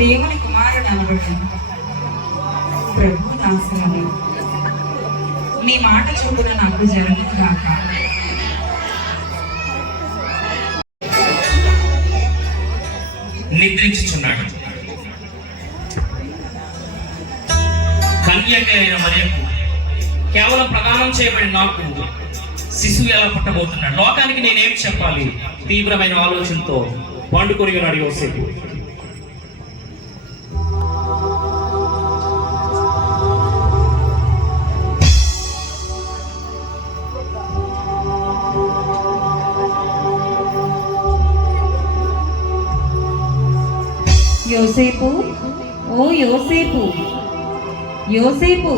దేవుని కుమారుడు అనబడ్డాను. ప్రభు దాసుని నీ మాట చొప్పున నాకు జరుగును గాక. నిద్రించుచున్నాడు. కన్యక అయిన మరియకు కేవలం ప్రదానం చేయబడిన నాకు శిశువు ఎలా పుట్టబోతున్నాడు, లోకానికి నేనేం చెప్పాలి? తీవ్రమైన ఆలోచనతో పండుకొని ఉన్నాడు యోసేపు. యోసేపు, ఓ యోసేపు, యోసేపు,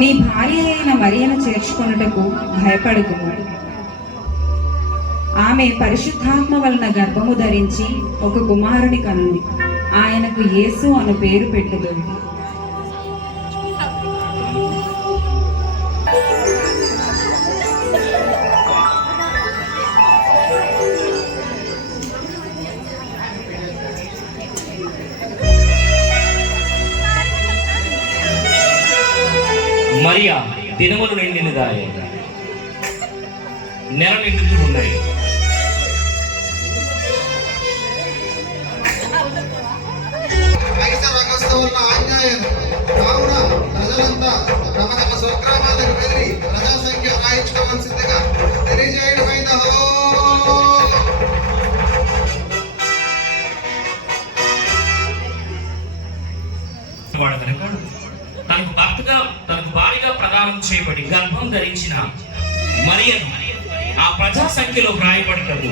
నీ భార్య అయిన మరియను చేర్చుకొనుటకు భయపడకుము. ఆమె పరిశుద్ధాత్మ వలన గర్భము ధరించి ఒక కుమారుని కనుంది. ఆయనకు యేసు అను పేరు పెట్టుదురు. మరియా దినములు నిండినదాయే, నెల నిండుతూ ఉన్నాయి. కావున ప్రజలంతా తమ తమ స్వగ్రామాలకు వెళ్ళి ప్రజా సంఖ్య రాయించుకోవాల్సిందిగా తెలియజేయడం తనకు భారీగా ప్రదానం చేయబడి గర్భం ధరించిన మరియను ఆ ప్రజా సంఖ్యలో వ్రాయబడటకు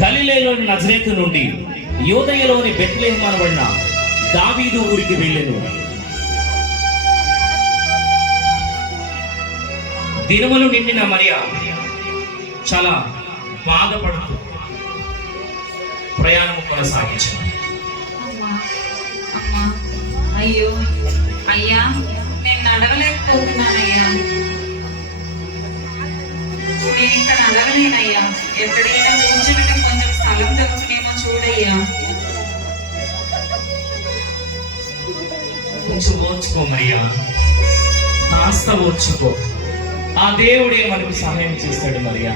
గలిలేలోని నజరేతు నుండి యూదయలోని బెత్లెహేము అనబడిన దావీదు ఊరికి వెళ్ళెను. దినములు నిండిన మరియ చాలా బాధపడుతూ ప్రయాణము కొనసాగించింది. అయ్యో అయ్యా, నేను నడవలేకపోతున్నానయ్యా, నేను ఇంకా నడవలేనయ్యా. ఎక్కడైనా కూర్చుంటే కొంచెం స్థలం దొరుకునేమో చూడయ్యా. కొంచెం ఓర్చుకో మరియా, కాస్త ఓర్చుకో. ఆ దేవుడే మనకు సహాయం చేస్తాడు మరియా.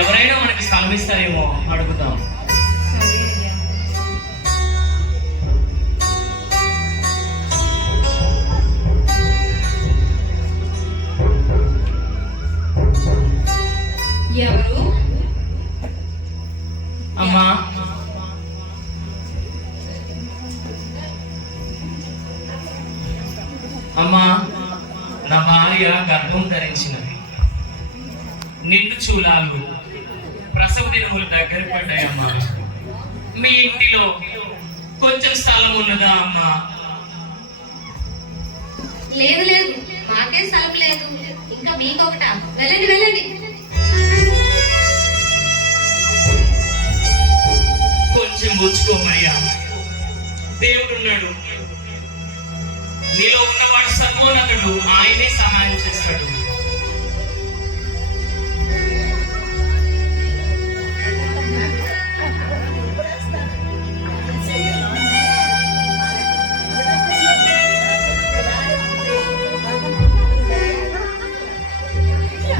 ఎవరైనా మనకి స్థలం ఇస్తారేమో అడుగుతాం. ఎవరు? అమ్మా, అమ్మా, నా భార్య గర్భం ధరించినది. నిండు చూలాలు, ప్రసవ దినములు దగ్గర పడ్డాయమ్మా. మీ ఇంటిలో కొంచెం స్థలం ఉన్నదా అమ్మా? లేదు లేదు, మాకే స్థలం లేదు. ఇంకా మీకొకట. వెళ్ళండి వెళ్ళండి. కొంచెం వచ్చుకో మరియా, దేవుడున్నాడు. నీలో ఉన్నవాడు సర్వోన్నతుడు, ఆయనే సహాయం చేస్తాడు.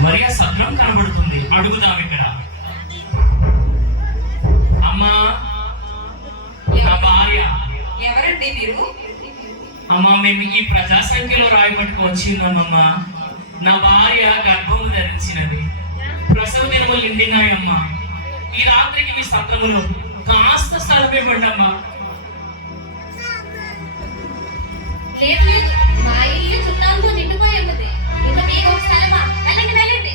మరియా సత్రం కనబడుతుంది, అడుగుదాం ఇక్కడ. అమ్మా, నా భార్య. ఎవరండి మీరు? అమ్మా, మేము ఈ ప్రజా సంఖ్యలో రాయబట్టుకు వచ్చి ఉన్నామమ్మా. నా భార్య గర్భము ధరించినది, ప్రసవ దినములు నిండినాయమ్మా. ఈ రాత్రికి మీ సత్రములో కాస్త స్థలం ఇవ్వండి అమ్మా. లేదు లేదు, మా ఇల్లు చుట్టాలతో నిండిపోయి ఉన్నది. ఇంకా మీకు ఒక స్థలమా? వెళ్ళండి వెళ్ళండి.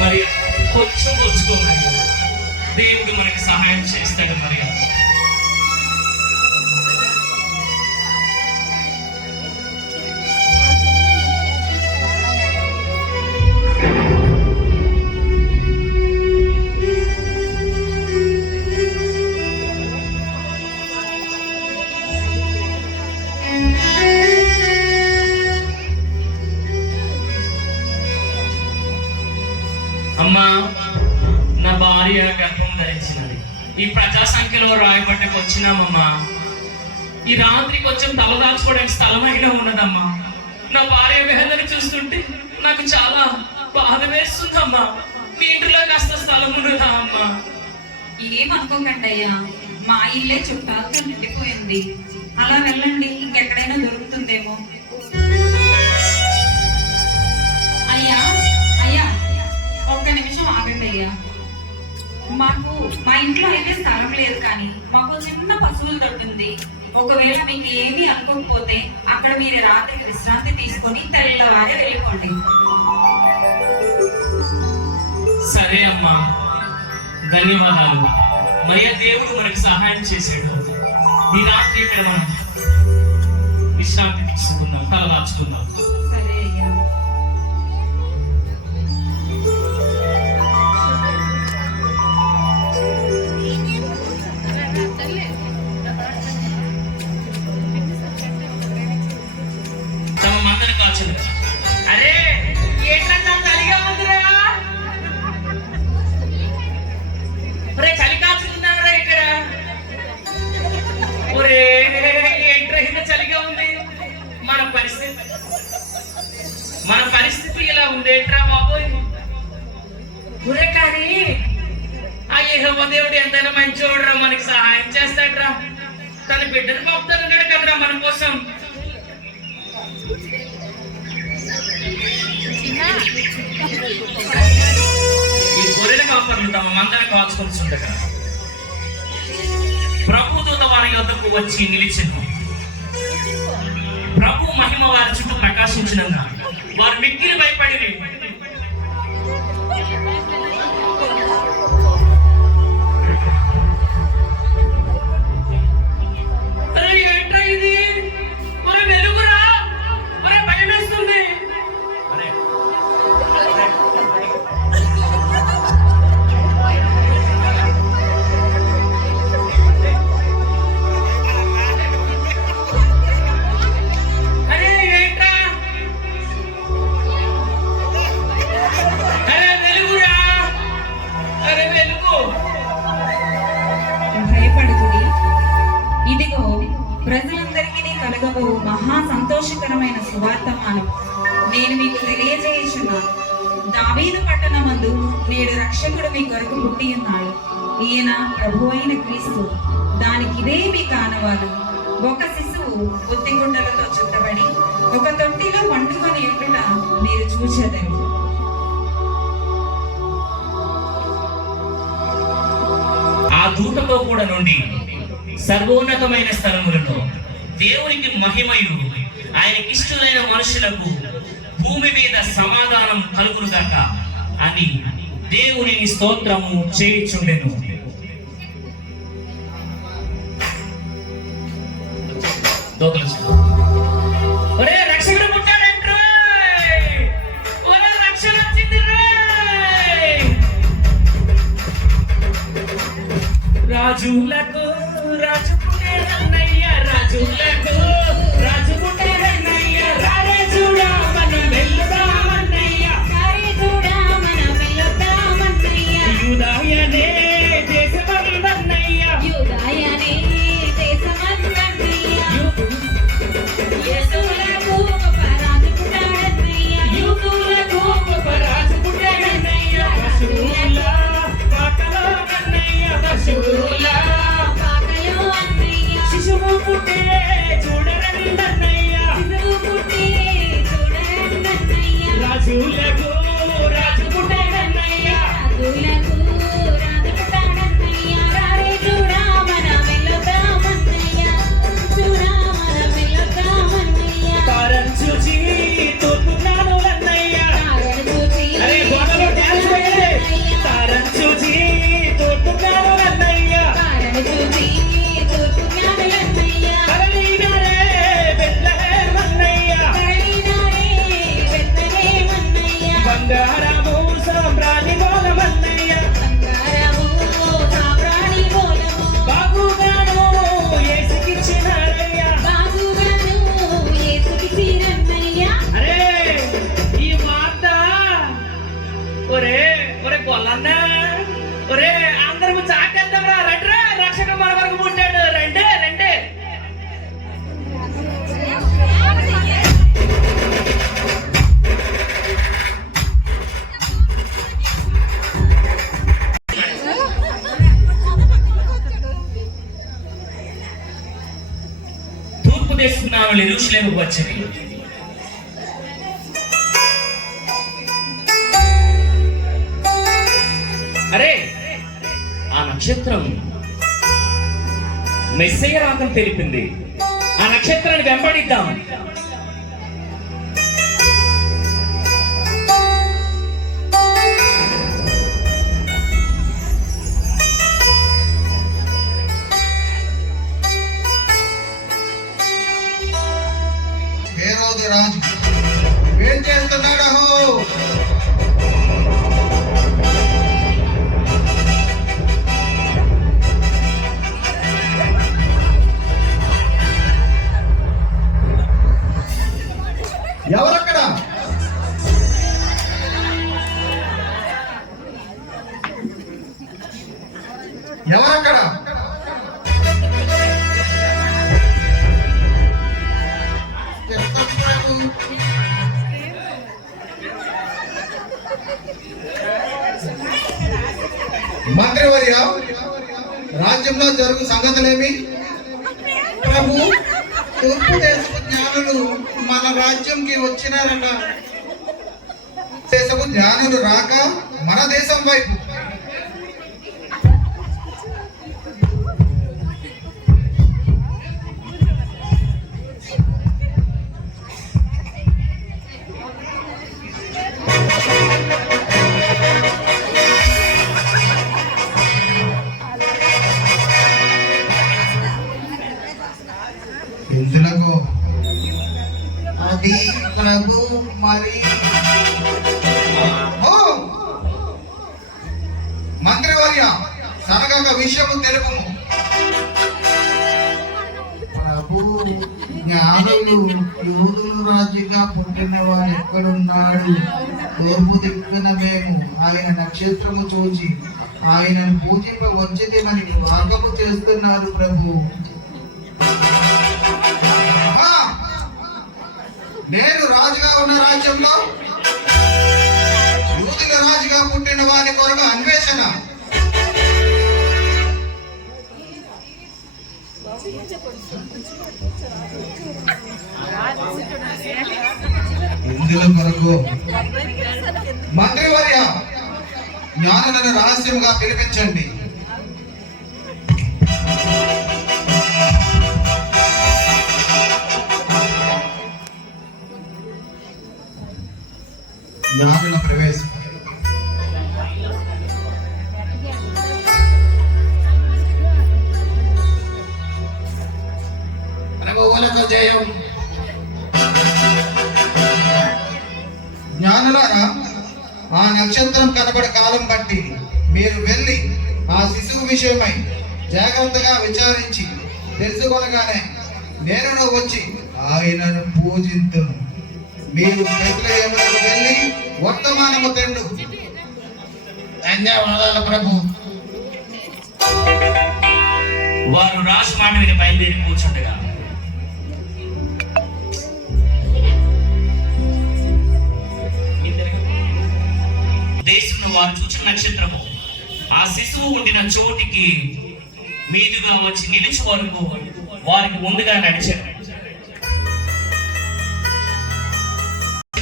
మరి కొంచెం వచ్చుకోమని దేవుడు మనకి సహాయం చేస్తాడు. మరి భార్య గర్భం ధరించినది. ఈ ప్రజా సంఖ్యలో రాయబడ్డకు వచ్చినామమ్మా. ఈ రాత్రి కొంచెం తలదాచుకోవడానికి స్థలమైనా ఉన్నదమ్మా. నా భార్య వేదన చూస్తుంటే నాకు చాలా బాధ వేస్తుందమ్మా. మీ ఇంటిలో కాస్త స్థలం ఉన్నదా అమ్మా? ఏమనుకోకండి అయ్యా, మా ఇల్లే చుట్టాలతో నిండిపోయింది. అలా వెళ్ళండి, ఇంకెక్కడైనా దొరుకుతుందేమో. అయ్యా అయ్యా, ఒక్క నిమిషం ఆగండి అయ్యా. మా ఇంట్లో అయితే స్థలం లేదు, కానీ మాకు చిన్న పశువుల దొడ్డి ఉంది. ఒకవేళ మీకు ఏమీ అనుకోకపోతే అక్కడ మీరు రాత్రికి విశ్రాంతి తీసుకొని తెల్లవారే వెళ్ళిపోండి. సరే అమ్మా, ధన్యవాదాలు. మరి దేవుడు మనకు సహాయం చేశాడు. ఈ రాత్రి ఇక్కడ మనం విశ్రాంతి తీసుకుందాం, తలదాచుకుందాం. సరే అయ్యా. తమ మందను కాల్చదు. అరే ఏంటంటే చలిగా ఉందిరా. ఒరే చలి కాచుతున్నారా ఇక్కడ? ఒరే ఏంట్రా ఇంత చలిగా ఉంది? మన పరిస్థితి ఇలా ఉంది ఏంట్రా బాబోయ్. ఒరే కానీ ఆ యెహోవా దేవుడు ఎంతైనా మంచివాడురా, మనకి సహాయం చేస్తాడ్రా. తన బిడ్డను పంపుతానన్నాడు కదరా మన కోసం. ఈ గొర్రెల కాపర్లు తమ మందను కాచుకొని ఉండగా ప్రభు దూత వారి యొద్దకు వచ్చి నిలిచెను. ప్రభు మహిమ వారి చుట్టూ ప్రకాశించినందున వారు మిక్కిలి భయపడి, ఏంట్రా ఇది? ఒరే వెలుగురా, ఒరే భయం వేస్తుంది. భయపడుకుడి, ఇదిగో ప్రజలందరికీ కలగబో మహా సంతోషకరమైన సువార్తమానం నేను మీకు తెలియజేయుచున్నాను. దావీదు పట్టణమందు నేడు రక్షకుడు మీ కొరకు పుట్టి ఉన్నాడు. ఈయన ప్రభు అయిన క్రీస్తు. దానికిదే మీ కానవాలు. ఒక శిశువు బుద్ధిగుండలతో చుట్టబడి ఒక తొట్టిలో పండుకొని ఉండుట మీరు చూచెదరు. ఆ దూతతో కూడా నుండి సర్వోన్నతమైన స్థలములలో దేవునికి మహిమయు ఆయనకిష్టులైన మనుషులకు భూమి మీద సమాధానం కలుగునుగాక అని దేవునికి స్తోత్రము చేయుచుండెను. ఒరే రక్షకుడు పుట్టాడంట్రా, ఒరే రక్షణ వచ్చింది రే. రాజులకు రాజు పుట్టాడన్నయ్య, రాజులకు రాజు పుట్టాడన్నయ్య. రారే చూడా మనం వెళ్దామన్నయ్య, యూదాయనే దేశమందన్నయ్య, యూదులకు గొప్ప రాజు పుట్టాడన్నయ్య. పశువుల పాటలో కన్నయ్య, పశువుల యెరూషలేముకు వచ్చింది. అరే, ఆ నక్షత్రం మెస్సయ్య రాకను తెలిపింది. ఆ నక్షత్రాన్ని వెంబడిద్దాం. హేరోదు రాజు ఏం చేస్తున్నాడు? ఎవరక్కడ? ఎవరక్కడ? మంత్రివర్య, రాజ్యంలో జరుగు సంగతులేమి? ప్రభు, తూర్పు దేశపు జ్ఞానులు మన రాజ్యంకి వచ్చినారట. దేశపు జ్ఞానులు రాక మన దేశం వైపు ఎందులకు? అది ప్రభు, మరి ఓ మంత్రివర్య, సనగక విషయము తెలుపుము. ప్రభు, జ్ఞానులు యూదులు రాజుగా పుట్టిన వారు ఎక్కడున్నాడు? తూర్పు దిక్కున మేము ఆయన నక్షత్రము చూచి ఆయనను పూజింప వచ్చితేమని వాకము చేస్తున్నారు ప్రభు. నేను రాజుగా ఉన్న రాజ్యంలో యూదుల రాజుగా పుట్టిన వారి కొరకు అన్వేషణ. ఇందుల కొరకు మంత్రివర్య, జ్ఞానులను రహస్యంగా పిలిపించండి. జ్ఞానుల ప్రవేశం. ప్రభువులకు జయం. జ్ఞానులారా, ఆ నక్షత్రం కనబడే కాలం బట్టి మీరు వెళ్ళి ఆ శిశువు విషయమై జాగ్రత్తగా విచారించి తెలుసుకొనగానే నేను వచ్చి ఆయనను పూజింతును. మీరు బెత్లెహేమునకు వెళ్ళి వర్తమానము తెండు. ధన్యవాదాలు ప్రభు. వారు రాజు మాట విని బయలుదేరి కూర్చుండగా దేశంలో వారు చూచిన నక్షత్రము ఆ శిశువు ఉండిన చోటికి మీదుగా వచ్చి నిలిచి వరకు వారికి ముందుగా నడిచారు.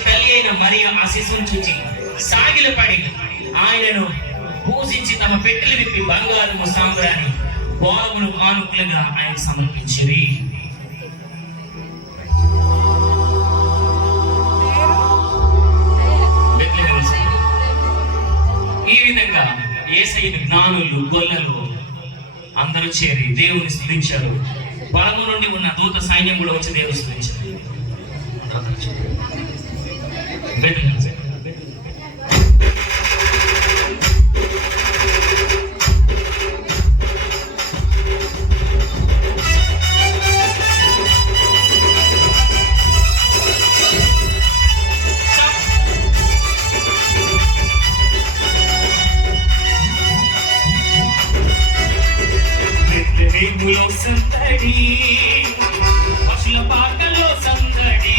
తల్లి అయిన మరియ ఆ శిశువును చూచి సాగిలపడి ఆయనను పూజించి తమ పెట్టెలు విప్పి బంగారము సాంబ్రాణి గోధుమను కానుకలుగా ఆయన సమర్పించిరి. ఈ విధంగా యేసయ్యను జ్ఞానులు గొల్లలు అందరూ చేరి దేవుని స్తుతించారు. పరము నుండి ఉన్న దూత సైన్యం కూడా వచ్చి దేవుని స్తుతించారు. రేగులో సందడి, పశుల పాటల్లో సందడి,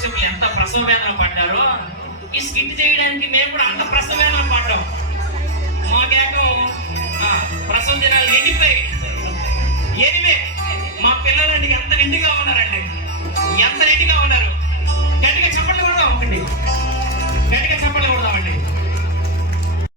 యోసేపులు ఎంత ప్రసవ వేదన పడ్డారో ఈ స్కిట్ చేయడానికి మేము కూడా అంత ప్రసవ వేదన పడ్డాం. మాకేకం ప్రసవ దినాలు ఎండిపోయి ఎనివే మా పిల్లలండి ఎంత నిండుగా ఉన్నారండి, ఎంత నిండుగా ఉన్నారు. గట్టిగా చప్పట్లు కొడదాం అండి, గట్టిగా చప్పట్లు కొడదామండి.